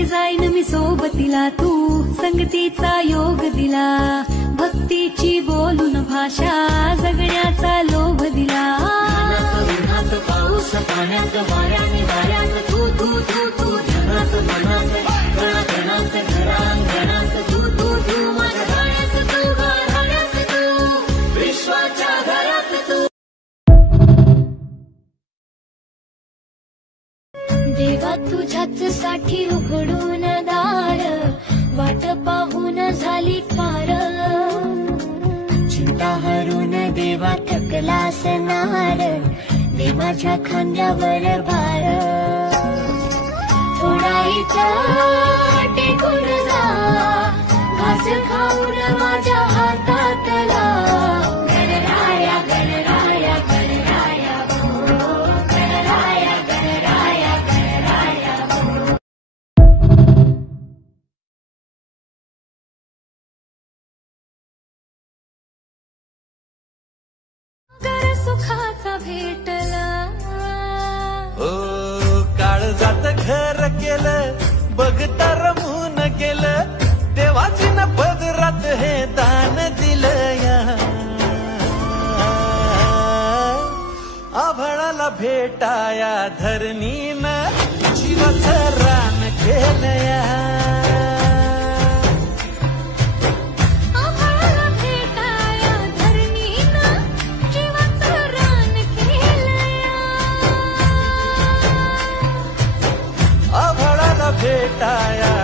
कुठे जाईन मी सोबतीला, तू संगतीचा योग दिला. भक्तीची बोलून भाषा, जगण्याचा लोभ दिला. उन्हात पाऊस पाण्यात वाऱ्याने वाऱ्यात तू तू तू तू धनात मनात कणाकणात घरांगणात तू तू तू माझ्या गाण्यात तू गाण्यात तू विश्वाच्या घरात तू. देवा तुझ्याच साठी उघडून दार, वाट पाहून झाली पार. चिंता हरून देवा थकला असणार, दे माझ्या खांद्यावर भार. थोडा इथं टेकून जा, घास खाऊन माझ्या हातातला. गणराया गणराया गणराया हो, गणराया गणराया गणराया हो. कर सुखाचा भेटला, काळजात घर केलं, बघता रमून गेलं. देवाजीनं पदरात हे दान दिलं या. आभाळाला भेटाया धरणीनं जीवाचं रान केलं या. आभाळाला भेटाया धरणीनं जीवाचं रान केलंया. आभाळाला भेटाया